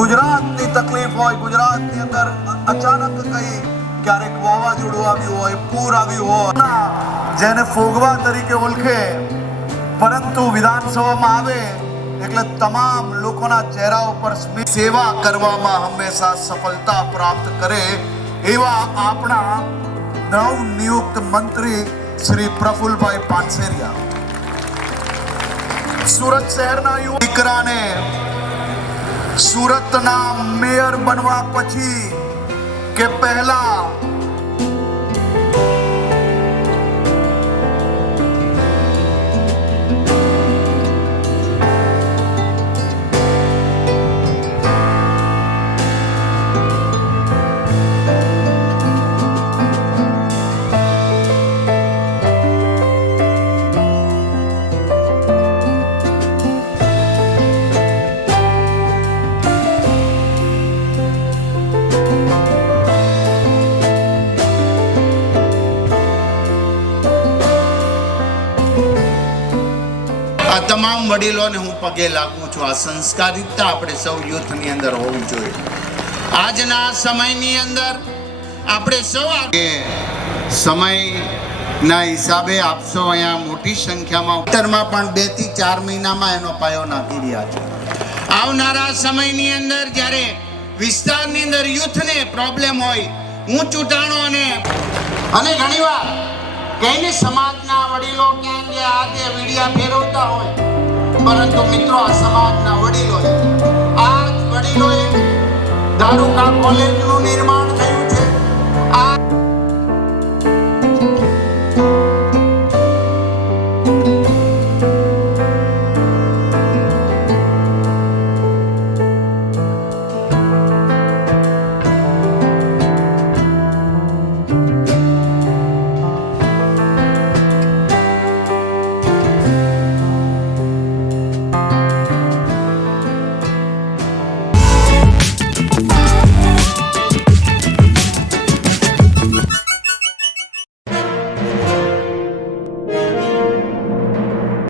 ગુજરાતની તકલીફ હોય, ગુજરાતની અંદર અચાનક કઈ ક્યારેક વાવાઝોડું આવ્યું હોય, પૂર આવ્યું હોય, જેને ફોગવા તરીકે ઓળખે, પરંતુ વિધાનસભામાં આવે એટલે તમામ લોકોના ચહેરા ઉપર સેવા કરવામાં હંમેશા સફળતા પ્રાપ્ત કરે એવા આપણા નવનિયુક્ત મંત્રી શ્રી પ્રફુલભાઈ પાનસેરિયા. સુરત શહેરના યુવા દીકરાને સુરતના મેયર બનવા પછી કે પહેલા તમામ વડીલોને હું પગે લાગું છું. આ સંસ્કારિતા આપણે સૌ યુથની અંદર હોવું જોઈએ. આજના સમયની અંદર આપણે સૌ સમયના હિસાબે આપ સૌ અહીંયા મોટી સંખ્યામાં ઉત્તરમાં પણ 2 થી 4 મહિનામાં એનો પાયો નાખી રહ્યા છે. આવનારા સમયની અંદર જ્યારે વિસ્તારની અંદર યુથને પ્રોબ્લેમ હોય, ઊંચ ઉટાણો અને ઘણીવાર કઈને સમાજના વડીલો ક્યાં આ તે વીડિયા ફેરવતા હોય, પરંતુ મિત્રો આ સમાજના વડીલોએ દારૂકા કોલેજનું નિર્માણ